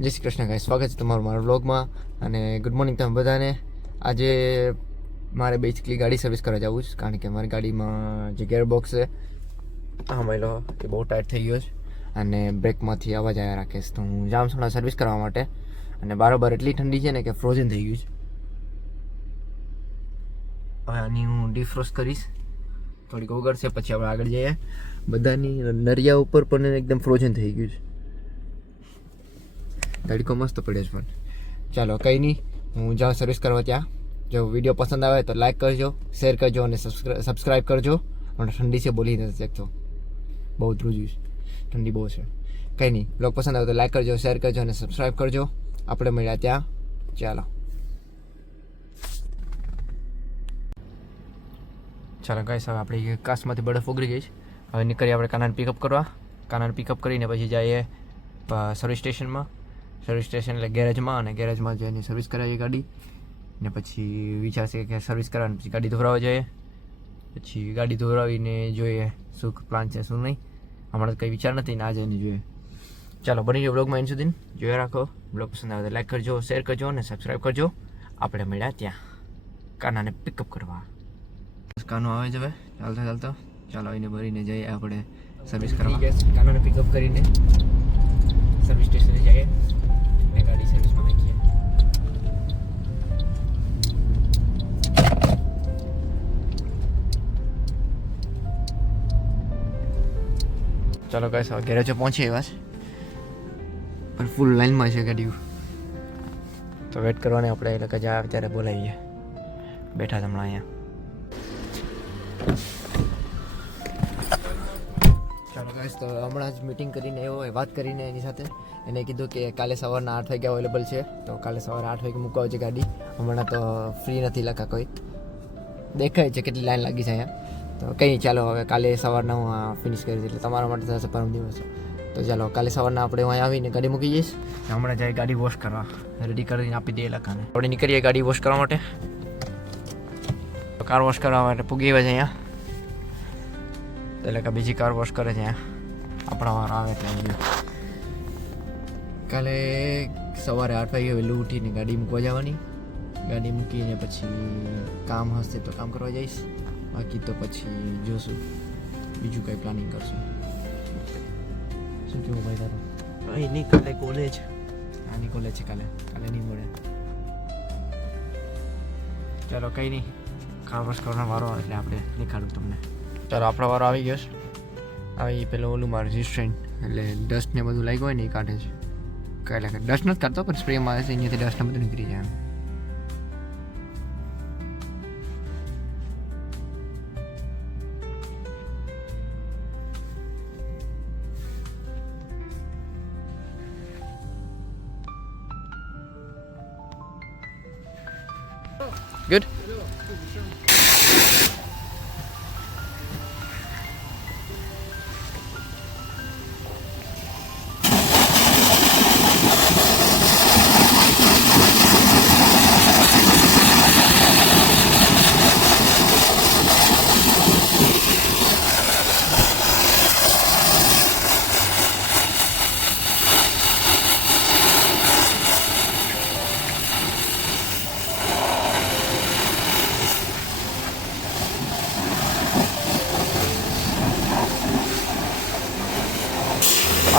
જય શ્રી કૃષ્ણ ગાઈસ, સ્વાગત છે તમારું મારા વ્લોગમાં અને ગુડ મોર્નિંગ તમે બધાને. આજે મારે બેઝિકલી ગાડી સર્વિસ કરવા જવું છે, કારણ કે મારી ગાડીમાં જે ગેરબોક્સ છે હમણાં એ બહુ ટાઈટ થઈ ગયો છે અને બ્રેકમાંથી અવાજ આવ્યા રાખે છે. તો હું જામ છું સર્વિસ કરવા માટે અને બારોબાર એટલી ઠંડી છે ને કે ફ્રોઝન થઈ ગયું છે. હવે આની હું ડિફ્રોસ્ટ કરીશ, થોડીક ઓગળશે પછી આપણે આગળ જઈએ. બધાની નરિયા ઉપર પણ એકદમ ફ્રોઝન થઈ ગયું છે. તડકો મસ્ત પડ્યો છે પણ ચાલો કંઈ નહીં, હું જાઉં સર્વિસ કરવા ત્યાં. જો વિડીયો પસંદ આવે તો લાઈક કરજો, શેર કરજો અને સબસ્ક્રાઈબ કરજો. મને ઠંડી છે, બોલી નથી શકતો, બહુ ધ્રુજ્યું છે, ઠંડી બહુ છે. કંઈ નહીં, બ્લોગ પસંદ આવે તો લાઈક કરજો, શેર કરજો અને સબસ્ક્રાઈબ કરજો. આપણે મળ્યા ત્યાં. ચાલો ગાઈસ, હવે આપણી કાચમાંથી બરફ ઓગળી ગઈ છે. હવે નીકળીએ આપણે કાનાને પિકઅપ કરવા. કાનાને પિકઅપ કરીને પછી જઈએ સર્વિસ સ્ટેશનમાં. સર્વિસ સ્ટેશન એટલે ગેરેજમાં, અને ગેરેજમાં જઈને સર્વિસ કરાવીએ ગાડી. ને પછી વિચારશે કે સર્વિસ કરાવીને પછી ગાડી ધોવરાવવા જઈએ. પછી ગાડી ધોવરાવીને જોઈએ શું પ્લાન છે શું નહીં. હમણાં તો કંઈ વિચાર નથી ને આ જઈને જોઈએ. ચાલો બની ગયો બ્લોગમાં એન સુધી જોયા રાખો. બ્લોગ પસંદ આવે તો લાઈક કરજો, શેર કરજો અને સબસ્ક્રાઈબ કરજો. આપણે મળ્યા ત્યાં કાનાને પિકઅપ કરવા. કાનો આવે છે હવે ચાલતા ચાલતા. ચાલો એને ભરીને જઈએ આપણે સર્વિસ કરવા. કાનાને પિકઅપ કરીને સર્વિસ સ્ટેશને જઈએ ને ગાડી સર્વિસમાં મૂકીએ. ચાલો ગાઈસ, હવે ગેરેજે પહોંચી આવ્યા છે પણ ફૂલ લાઈનમાં છે ગાડીઓ, તો વેટ કરવાની આપણે. એટલે કે જાય ત્યારે બોલાવીએ. બેઠા હમણાં અહીંયા. ચાલો ગાઈસ, તો હમણાં જ મીટિંગ કરીને આવ્યો, વાત કરીને એની સાથે. એને કીધું કે કાલે સવારના 8 વાગે અવેલેબલ છે, તો કાલે સવારે 8 વાગે મૂકવા છે ગાડી. હમણાં તો ફ્રી નથી લખા કોઈ, દેખાય છે કેટલી લાઈન લાગી છે અહીંયા. તો કંઈ ચાલો હવે કાલે સવારના હું ફિનિશ કરી દઈશ, એટલે તમારા માટે થશે પરમ દિવસ. તો ચાલો કાલે સવારના આપણે અહીંયા આવીને ગાડી મૂકી જઈશ. હમણાં જાય ગાડી વોશ કરવા, રેડી કરીને આપી દઈએ લખાને. આપણે નીકળીએ ગાડી વોશ કરવા માટે. કાર વોશ કરવા માટે પૂગી આવ્યા છે અહીંયા. એટલે કે બીજી કાર વોશ કરે છે અહીંયા, આપણા વાર આવે એટલે. કાલે સવારે 8 વાગે વહેલું ઉઠીને ગાડી મૂકવા જવાની. ગાડી મૂકીને પછી કામ હશે તો કામ કરવા જઈશ, બાકી તો પછી જોશું બીજું કંઈ પ્લાનિંગ કરશું. શું કેવું ભાઈ તારું? કંઈ નહીં, કાલે કોલેજ. આની કોલેજ છે કાલે નહીં મળે. ચાલો કંઈ નહીં, કાર વોશ કરવાનો વારો એટલે આપણે દેખાડું તમને. ચાલો આપણો વારો આવી ગયો છે. આવી પેલું ઓલું મારું રેઝિસ્ટન્ટ એટલે ડસ્ટ ને બધું લાગ્યું હોય ને એ કાઢે છે. એટલે કે ડસ્ટ નથી કાઢતો પણ સ્પ્રે મારે છે, અહીંયાથી ડસ્ટ ને બધું નીકળી જાય. Good?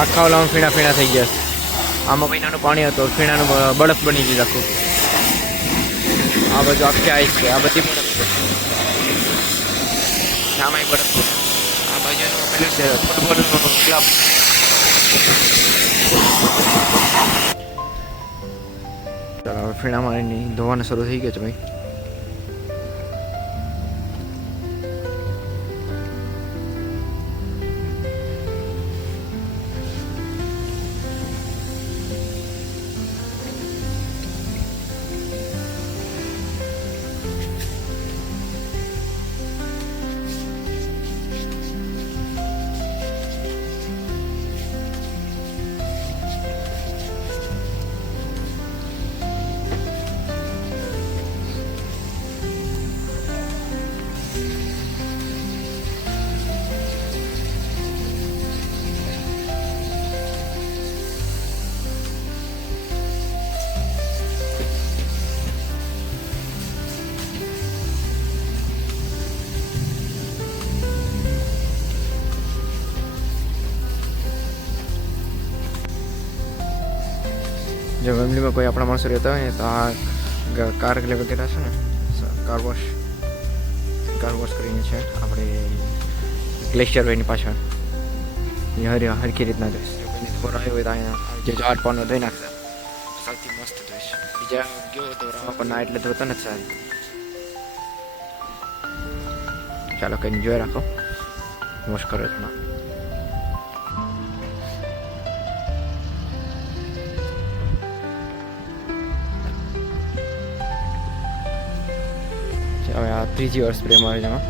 આખા ઓલામાં ફીણા થઈ ગયા છે. આમાં પીણાનું પાણી હતું, ફીણાનું બરફ બની ગયું આખું. આ બાજુ આખી આઈસ છે, આ બધી બરફ છે. આમાંય બરફ છે. આ બાજુનું પેલું છે ફૂટબોલનું ક્લબ. ચાલો હવે ફીણામાં એની ધોવાનું શરૂ થઈ ગયું છે ભાઈ. જો ફેમિલીમાં કોઈ આપણા માણસો રહેતા હોય ને તો આ કાર વગેરે છે ને કાર વોશ કરીને છે આપણે ગ્લેશિયર વેની પાછળ હરખી રીતના જોઈશ કોઈની ખબર આવી હોય તો અહીંયા જે ઝાડ પાનો ધોઈ નાખશે સૌથી મસ્ત જોઈશ બીજા ગયો તો રામા પણ ના એટલે ધોતો નથી સારી ચાલો કંઈ જોઈ રાખો વોશ કરો થોડા હવે આ ત્રીજી વાર સ્પ્રે મારે છે એમાં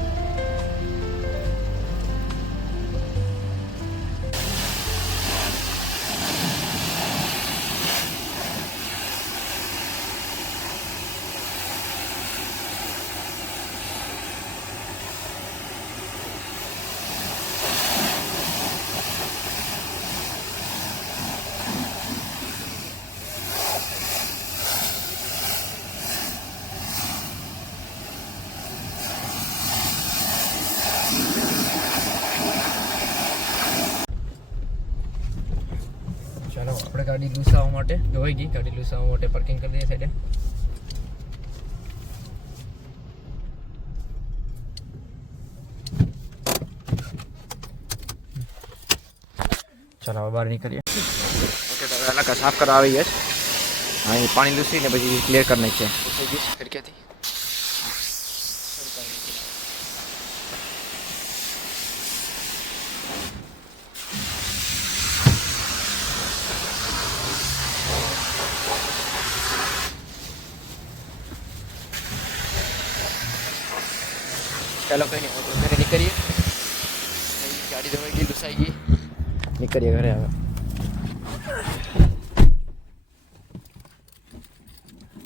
ચાલો આપણે ગાડી લૂસાવવા માટે ધોવાઈ ગઈ ગાડી લૂસાવવા માટે પાર્કિંગ કરી દઈએ સાઈડે ચાલો હવે બહાર નીકળીએ ઓકે તો હવે અલગ સાફ કરવા આવી ગયા છે અહીં પાણી લૂસીને પછી ક્લિયર કરી નાખીએ થઈ ગઈ ખડક્યાથી ચાલો કંઈ નહીં ઘરે નીકળીએ ગાડી ધોવાઈ ગઈ લૂસાઈ ગઈ નીકળીએ ઘરે હવે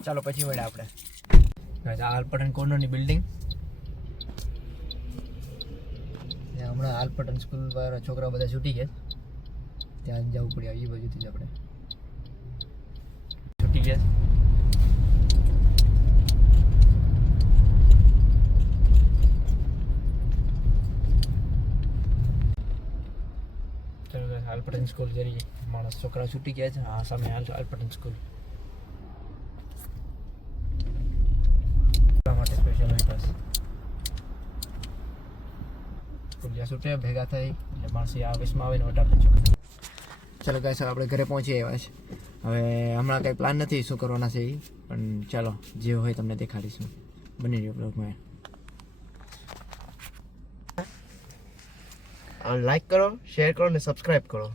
ચાલો પછી વળે આપણે આલપટન કોર્નરની બિલ્ડિંગ હમણાં આલપટન સ્કૂલ વાળા છોકરા બધા છૂટી ગયા ત્યાં જવું પડ્યા એ બાજુથી જ આપણે છૂટી ગયા આલપટન સ્કૂલ જરી માણસ છોકરા છૂટી ગયા છે આ સામે આલપટન સ્કૂલ માટે સ્પેશિયલ હોય બસ સ્કૂલ જ્યાં છૂટે ભેગા થઈ એટલે માણસ આ ઓફિસમાં આવીને વટાડતા છોકરા ચાલો ગાઈસ આપણે ઘરે પહોંચી આવ્યા છે હવે હમણાં કંઈ પ્લાન નથી શું કરવાના છે એ પણ ચાલો જે હોય તમને દેખાડીશું બની રહ્યો બ્લોગમાં લાઈક કરો શેર કરો અને સબસ્ક્રાઇબ કરો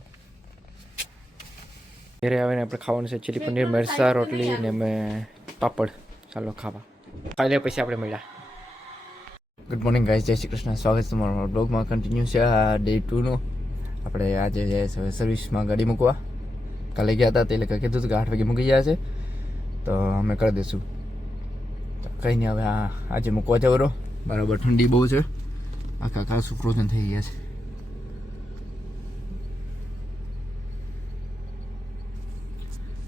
ઘરે આવીને આપણે ખાવાનું છે ચીલી પનીર મરચા રોટલી ને મેં પાપડ ચાલો ખાવા ખાઈ લે પછી આપણે મળ્યા ગુડ મોર્નિંગ ગાઈસ જય શ્રી કૃષ્ણ સ્વાગત છે તમારું બ્લોગમાં કન્ટિન્યુ છે આ ડે 2 નું આપણે આજે જઈએ છીએ સર્વિસમાં ગાડી મૂકવા કાલે ગયા હતા તે એટલે કીધું હતું કે 8 વાગે મૂકી ગયા છે તો અમે કરી દઈશું કંઈ નહીં હવે આજે મૂકવા જવરો બરાબર ઠંડી બહુ છે આખા ખાસું ફ્રોઝન થઈ ગયા છે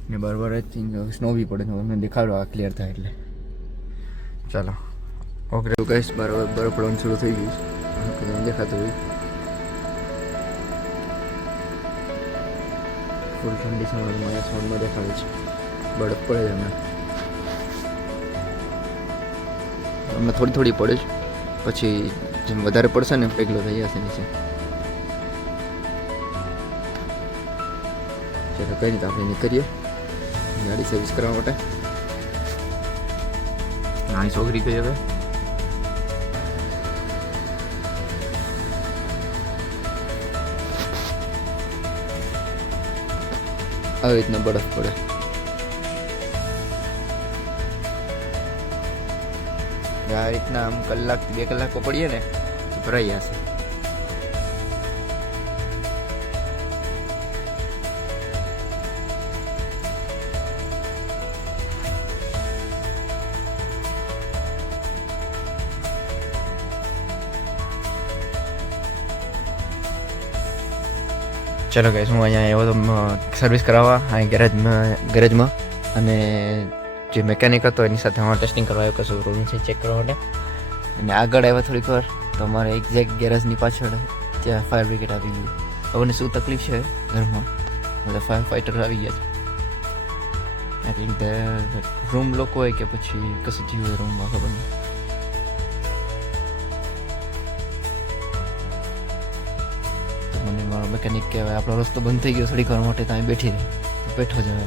ને બરાબર સ્નો બી પડે છે તમને દેખાડો આ ક્લિયર થાય એટલે ચાલો ઓકે ગાઈસ બરાબર બરફ પડવાનું શરૂ થઈ ગયું છે દેખાતું હોય ફૂલ ઠંડી છે મારા સોનમાં દેખાડે છે બરફ પડે છે હમણાં થોડી થોડી પડે છે પછી જેમ વધારે પડશે ને પેગલો થઈ જશે નીચે ચાલો કઈ રીતે આપણે નીકળીએ ગાડી સર્વિસ કરવા માટે નાની છોકરી ગઈ હવે આવી રીતના બરફ પડે આ રીતના આમ કલાક 2 કલાક પડીએ ને તો ભરાઈ જશે ચલો ગાઈસ હું અહીંયા આવ્યો તો સર્વિસ કરાવવા અહીં ગેરેજમાં અને જે મેકેનિક હતો એની સાથે હું ટેસ્ટિંગ કરવા આવ્યો કશું રૂમ છે ચેક કરવા માટે અને આગળ આવ્યા થોડીક વાર તો અમારે એક્ઝેક્ટ ગેરેજની પાછળ ત્યાં ફાયર બ્રિગેડ આવી ગયું હવે શું તકલીફ છે ઘરમાં બધા ફાયર ફાઈટર આવી ગયા છે આઈ થિંક રૂમ લોકો હોય કે પછી કશું થયું હોય રૂમમાં ખબર નહીં. તો મને મારો મેકેનિક કહેવાય આપણો રસ્તો બંધ થઈ ગયો થોડીક વાર માટે ત્યાં બેઠી રહી બેઠો જ હવે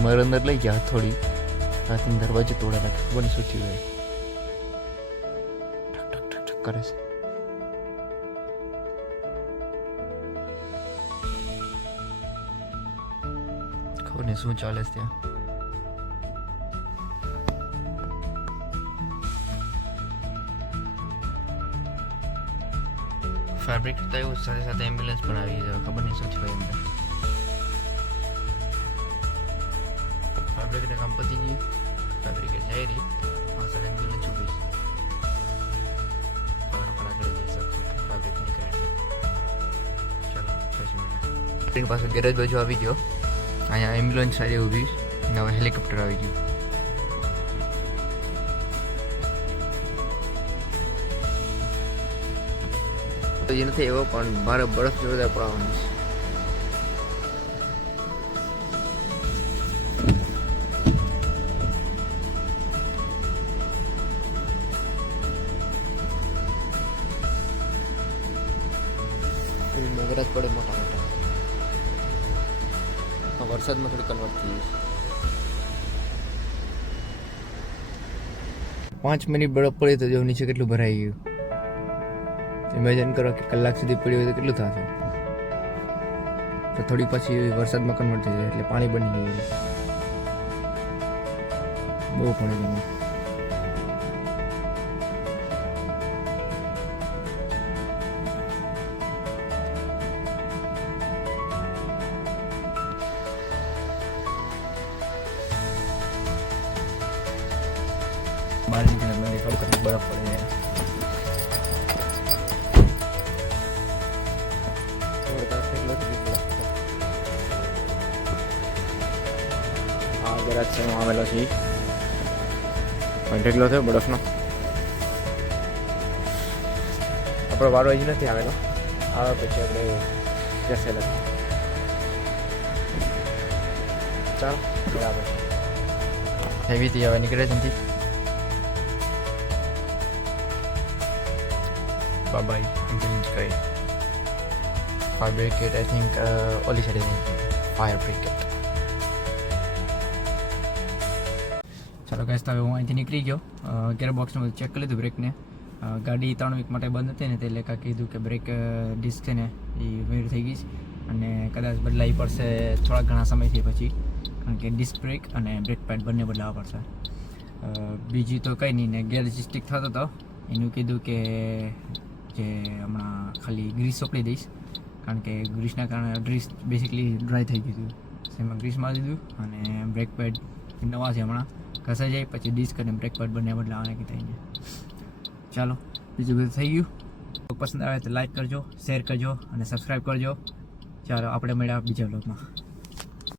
અમારે અંદર લઈ ગયા થોડી રાતની દરવાજો તોડે રાખે ખબર નહીં શું થયું હોય ઠક ઠક ઠક ઠક કરે છે. ખબર નહીં શું ચાલે છે ત્યાં. ફેબ્રિક તો એવું સાથે સાથે એમ્બ્યુલન્સ પણ આવી ગઈ ખબર નહીં શું થયું અંદર. ફેબ્રિકને કામ પતી ગયું ફેબ્રિક જઈ રહી હા સર એમ્બ્યુલન્સ ઉભી છે પણ આગળ જઈ શકું ફેબ્રિક નીકળે ચાલો પછી મળે. પાસે ગેરેજ બાજુ આવી ગયો અહીંયા એમ્બ્યુલન્સ સારી ઊભી અને હવે હેલિકોપ્ટર આવી ગયું. તો એ નથી એવો પણ મારે બરફ જોરદાર પડવાનું છે. નગરાજ પડે મોટા મોટા વરસાદમાં થોડી કન્વર્ટ થઈ ગઈ છે. 5 મિનિટ બરફ પડે તો જો નીચે કેટલું ભરાઈ ગયું. ઇમેજિન કરો કે કલાક સુધી પડ્યું હોય તો કેટલું થશે. તો થોડી પછી વરસાદમાં કન્વર્ટ થઈ જાય એટલે પાણી બની ગયું બહુ પાણી બન્યું. બહાર નીકળે બરફ પડે જાય. હા ગરાજ છે હું આવેલો છે પણ ઢેકલો થયો બરફનો. આપણો વારો હજી નથી આવેલો આવે પછી આપણે જશે ચાલો બરાબર હેવીથી હવે નીકળે છે નથી. બાય કઈ ફાયર બ્રિગેડ આઈ થિંક ઓલી સાઈડ ફાયર બ્રિગેડ. ચાલો ગાઈસ તો હવે હું અહીંથી નીકળી ગયો. ગેર બોક્સને બધું ચેક કરી લીધું બ્રેકને. ગાડી 3 વીક માટે બંધ હતી ને તે એટલે કાંઈ કીધું કે બ્રેક ડિસ્ક છે ને એ વેર થઈ ગઈ છે અને કદાચ બદલાવી પડશે થોડા ઘણા સમયથી પછી કારણ કે ડિસ્ક બ્રેક અને બ્રેક પેડ બંને બદલાવવા પડશે. બીજું તો કંઈ નહીં ને ગેર સ્ટિક થતો હતો એનું કીધું કે જે હમણાં ખાલી ગ્રીસ સોંપડી દઈશ કારણ કે ગ્રીસના કારણે ગ્રીસ બેસિકલી ડ્રાય થઈ ગયું હતું. એમાં ગ્રીસ મારી દીધું અને બ્રેક પેડ નવા છે હમણાં ઘસાઈ જાય પછી ડિસ્ક અને બ્રેક પેડ બંને બદલાવાના કીધા એને. ચાલો બીજું બધું થઈ ગયું. પસંદ આવે તો લાઈક કરજો શેર કરજો અને સબસ્ક્રાઈબ કરજો. ચાલો આપણે મળ્યા બીજા વ્લોગમાં.